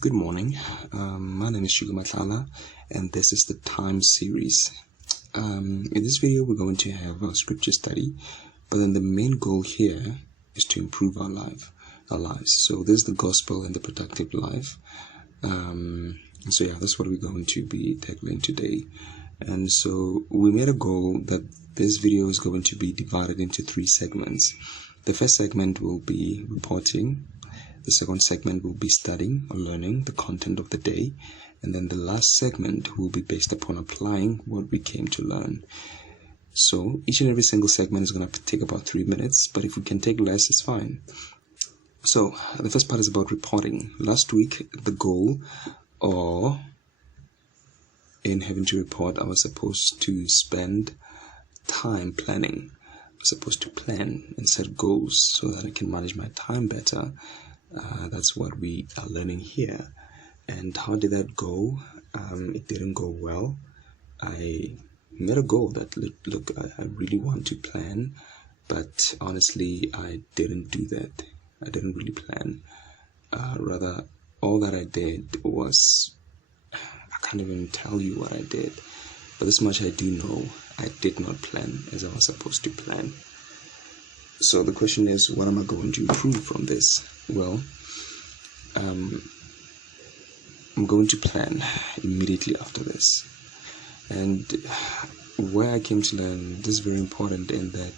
Good morning. My name is Shugo Matlala, and this is the Time series. In this video, we're going to have a scripture study, but then the main goal here is to improve our lives. So this is the gospel and the productive life. So that's what we're going to be tackling today. And so we made a goal that this video is going to be divided into 3 segments. The first segment will be reporting. The second segment will be studying or learning the content of the day. And then the last segment will be based upon applying what we came to learn. So each and every single segment is going to take about 3 minutes, but if we can take less, it's fine. So the first part is about reporting. Last week, the goal or in having to report, I was supposed to spend time planning. I was supposed to plan and set goals so that I can manage my time better. That's what we are learning here. And how did that go? It didn't go well. I made a goal that, look, I really want to plan, but honestly, I didn't do that. I didn't really plan. Rather, all that I did was, I can't even tell you what I did, but this much I do know, I did not plan as I was supposed to plan. So the question is, what am I going to improve from this? Well, I'm going to plan immediately after this. And where I came to learn, this is very important in that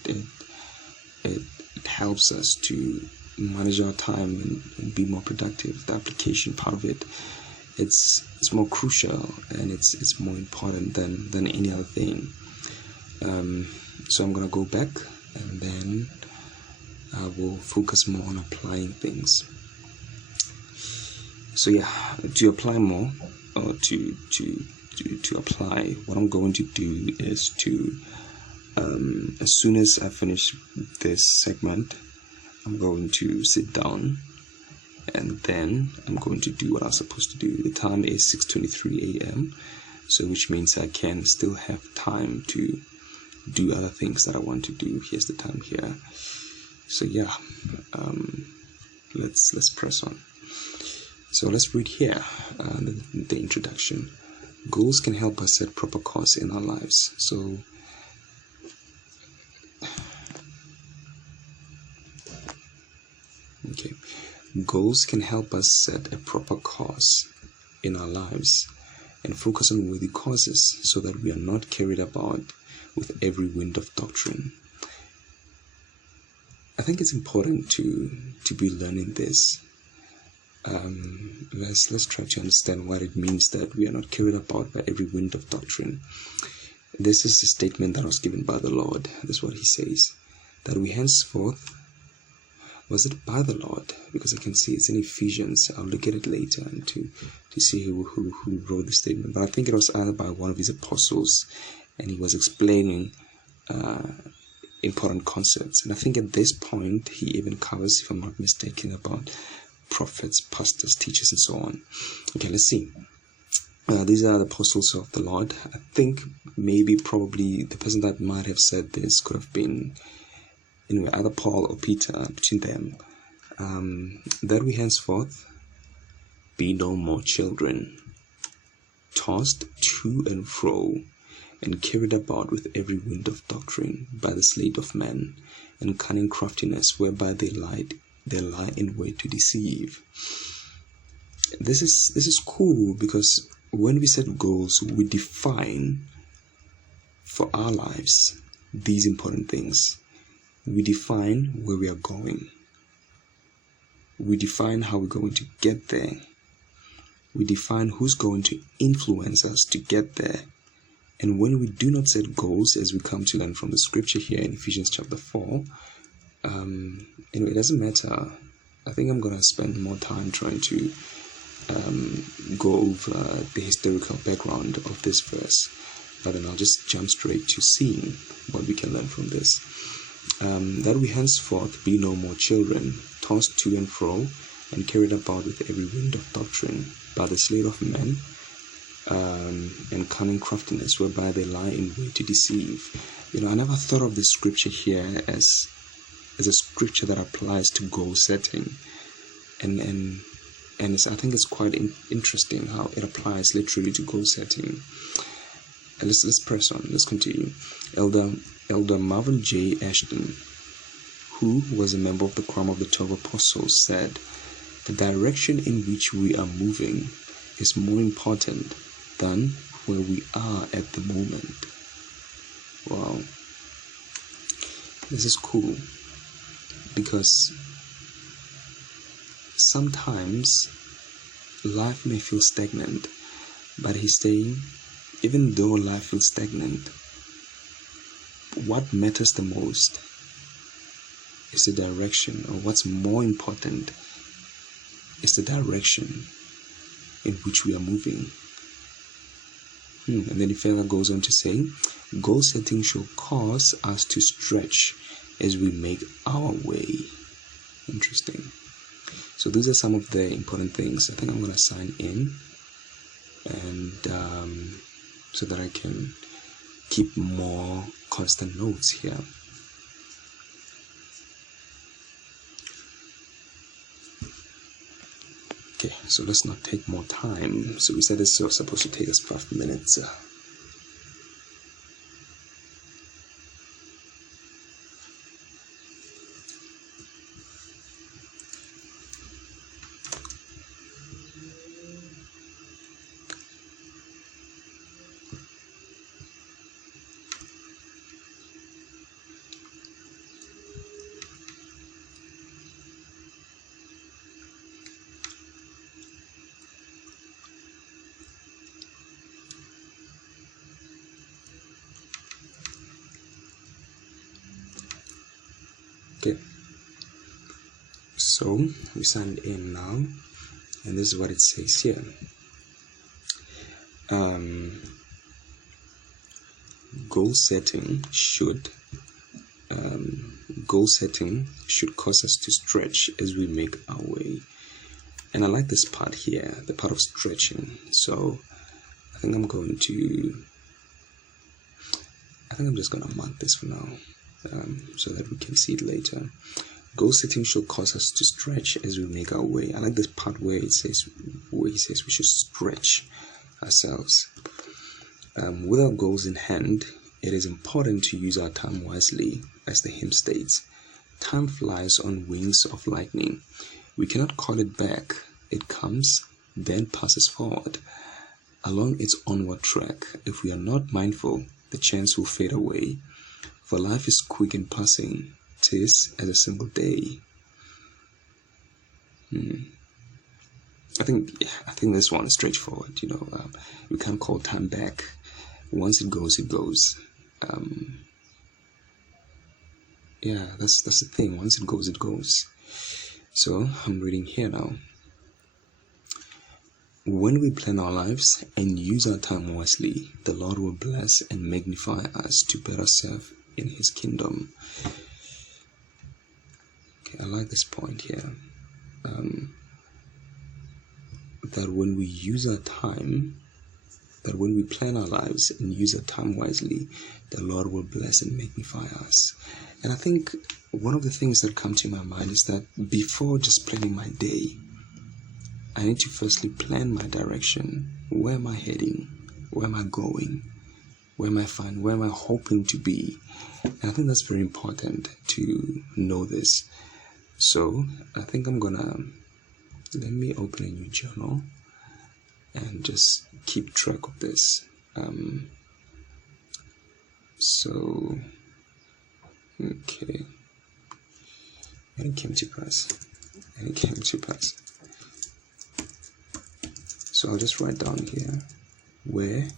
it helps us to manage our time and be more productive. The application part of it, it's more crucial and it's more important than any other thing. So I'm going to go back and then I will focus more on applying things. So to apply more or to apply, what I'm going to do is to as soon as I finish this segment, I'm going to sit down and then I'm going to do what I'm supposed to do. The time is 6:23 a.m. so which means I can still have time to do other things that I want to do. Here's the time here. So let's press on. So let's read here the introduction. Goals can help us set proper course in our lives. So goals can help us set a proper course in our lives and focus on worthy causes so that we are not carried about with every wind of doctrine. I think it's important to be learning this. Let's try to understand what it means that we are not carried about by every wind of doctrine. This is a statement that was given by the Lord. This is what he says, that we henceforth, was it by the Lord? Because I can see it's in Ephesians. I'll look at it later and to see who wrote the statement. But I think it was either by one of his apostles, and he was explaining important concepts. And I think at this point, he even covers, if I'm not mistaken, about prophets, pastors, teachers, and so on. Okay, let's see. These are the apostles of the Lord. I think probably the person that might have said this could have been either Paul or Peter, between them. That we henceforth be no more children, tossed to and fro, and carried about with every wind of doctrine by the sleight of men, and cunning craftiness, whereby they lie in wait to deceive. This is cool, because when we set goals, we define for our lives these important things. We define where we are going. We define how we're going to get there. We define who's going to influence us to get there. And when we do not set goals, as we come to learn from the scripture here in Ephesians chapter 4, it doesn't matter. I think I'm going to spend more time trying to go over the historical background of this verse, but then I'll just jump straight to seeing what we can learn from this. That we henceforth be no more children, tossed to and fro, and carried about with every wind of doctrine, by the sleight of men, and cunning craftiness, whereby they lie in wait to deceive. I never thought of this scripture here as a scripture that applies to goal setting, and and I think it's quite interesting how it applies literally to goal setting. And let's press on. Let's continue. Elder Marvin J. Ashton, who was a member of the Quorum of the 12 Apostles, said, "The direction in which we are moving is more important than where we are at the moment." Wow. This is cool, because sometimes life may feel stagnant, but he's saying, even though life feels stagnant, what matters the most is the direction, or what's more important is the direction in which we are moving. And then he further goes on to say, goal setting should cause us to stretch as we make our way. Interesting. So these are some of the important things. I think I'm going to sign in, and so that I can keep more constant notes here. Okay, so let's not take more time. So we said it's supposed to take us 5 minutes. Okay, so we signed in now, and this is what it says here. Goal setting should cause us to stretch as we make our way. And I like this part here, the part of stretching. So I think I'm just gonna mark this for now, so that we can see it later. Goal setting should cause us to stretch as we make our way. I like this part where he says we should stretch ourselves. With our goals in hand, it is important to use our time wisely. As the hymn states, time flies on wings of lightning. We cannot call it back. It comes, then passes forward along its onward track. If we are not mindful, the chance will fade away. For life is quick in passing, 'tis as a single day. I think this one is straightforward. We can't call time back. Once it goes, it goes. That's the thing. Once it goes, it goes. So I'm reading here now. When we plan our lives and use our time wisely, the Lord will bless and magnify us to better serve in His kingdom. Okay, I like this point here. That when we use our time, that when we plan our lives and use our time wisely, the Lord will bless and magnify us. And I think one of the things that come to my mind is that before just planning my day, I need to firstly plan my direction. Where am I heading? Where am I going? Where am I hoping to be? And I think that's very important to know this. So I think let me open a new journal and just keep track of this. Okay. And it came to pass. So I'll just write down here, where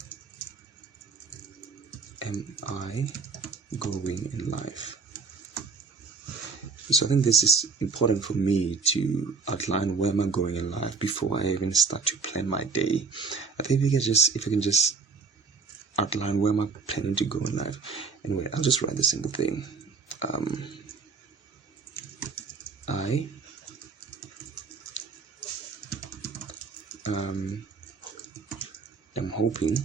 am I going in life? So I think this is important for me to outline where am I going in life before I even start to plan my day. I think if I can just outline where am I planning to go in life. Anyway, I'll just write the simple thing. I am hoping,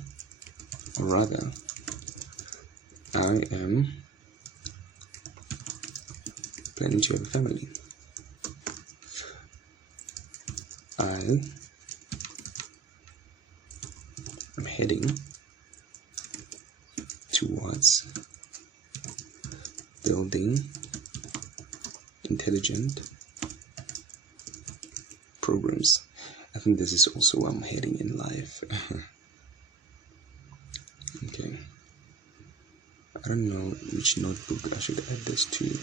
or rather, I am planning to have a family. I'm heading towards building intelligent programs. I think this is also where I'm heading in life. Okay. I don't know which notebook I should add this to.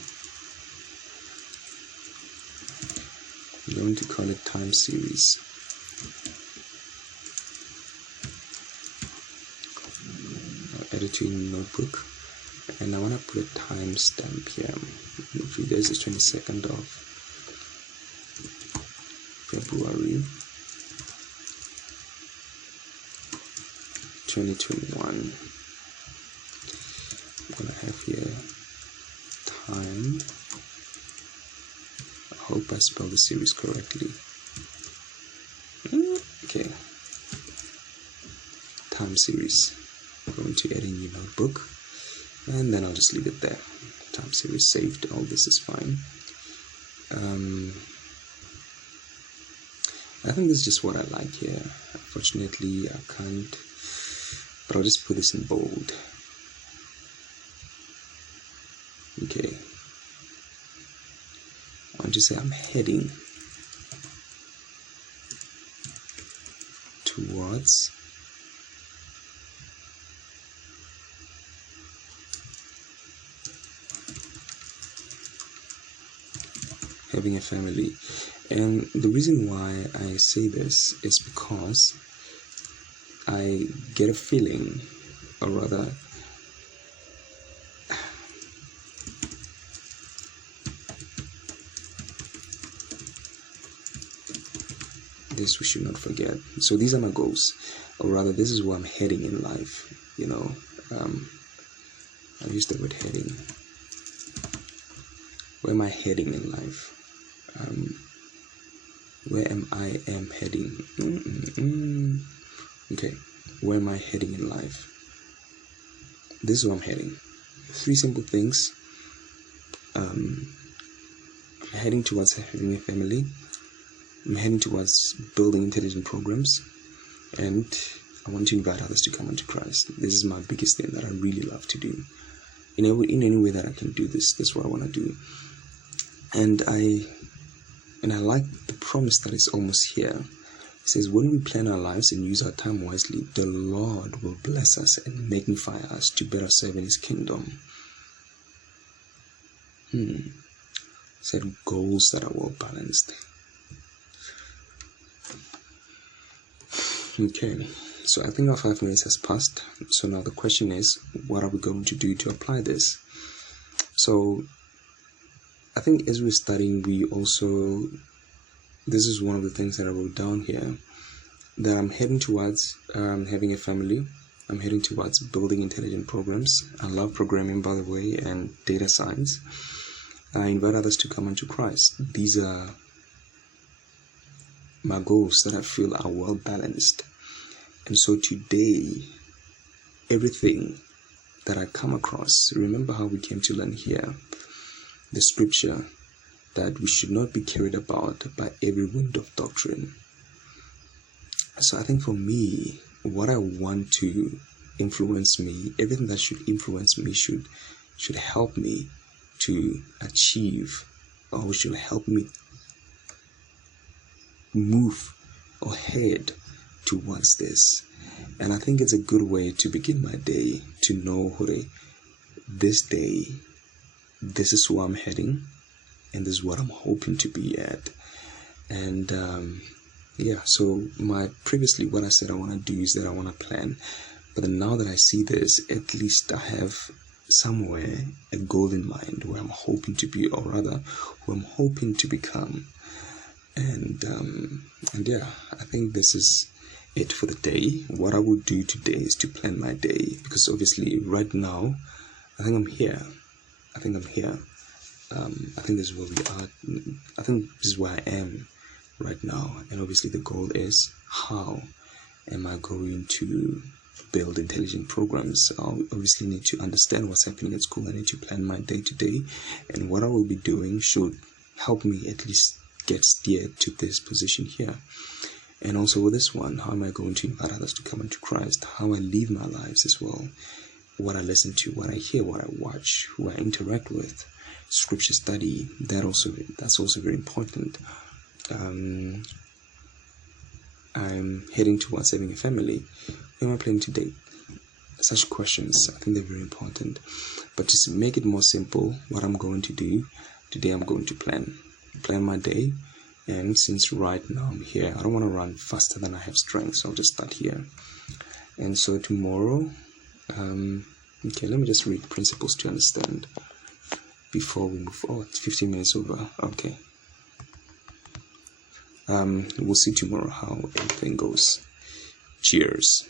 I'm going to call it time series. I'll add it to a notebook, and I want to put a timestamp here. There's the 22nd of February 2021. I'm gonna have here time. I hope I spelled the series correctly. Okay, time series. I'm going to add a new notebook, and then I'll just leave it there. Time series saved. All this is fine. I think this is just what I like here. Unfortunately, I can't, but I'll just put this in bold. Okay. I want to say I'm heading towards having a family. And the reason why I say this is because I get a feeling, or rather, this we should not forget. So these are my goals, or rather, this is where I'm heading in life. You know, I use the word heading. Where am I heading in life? Where am I heading? Okay, where am I heading in life? This is where I'm heading. 3 simple things. I'm heading towards having a family. I'm heading towards building intelligent programs, and I want to invite others to come unto Christ. This is my biggest thing that I really love to do. In any way that I can do this, that's what I want to do. And I like the promise that is almost here. It says, when we plan our lives and use our time wisely, the Lord will bless us and magnify us to better serve in His kingdom. Set goals that are well balanced. Okay, so I think our 5 minutes has passed. So now the question is, what are we going to do to apply this? So I think as we're studying, this is one of the things that I wrote down here, that I'm heading towards having a family. I'm heading towards building intelligent programs. I love programming, by the way, and data science. I invite others to come unto Christ. These are my goals that I feel are well balanced. And so today, everything that I come across, remember how we came to learn here, the scripture that we should not be carried about by every wind of doctrine. So I think for me, what I want to influence me, everything that should influence me should help me to achieve, or should help me move or head towards this. And I think it's a good way to begin my day, to know, this day, this is where I'm heading, and this is what I'm hoping to be at. And so previously what I said I want to do is that I want to plan, but then now that I see this, at least I have somewhere a goal in mind where I'm hoping to be, or rather who I'm hoping to become. And I think this is it for the day. What I will do today is to plan my day, because obviously right now I think I'm here. I think this is where we are. I think this is where I am right now. And obviously the goal is, how am I going to build intelligent programs? I obviously need to understand what's happening at school. I need to plan my day to day, and what I will be doing should help me at least get steered to this position here. And also with this one, how am I going to invite others to come into Christ? How I live my lives as well. What I listen to, what I hear, what I watch, who I interact with, scripture study. That's also very important. I'm heading towards having a family. Who am I planning to date? Such questions, I think they're very important. But just make it more simple, what I'm going to do today, I'm going to plan my day. And since right now I'm here, I don't want to run faster than I have strength, so I'll just start here. And so tomorrow, okay, let me just read principles to understand before we move. Oh, it's 15 minutes over. Okay. We'll see tomorrow how everything goes. Cheers.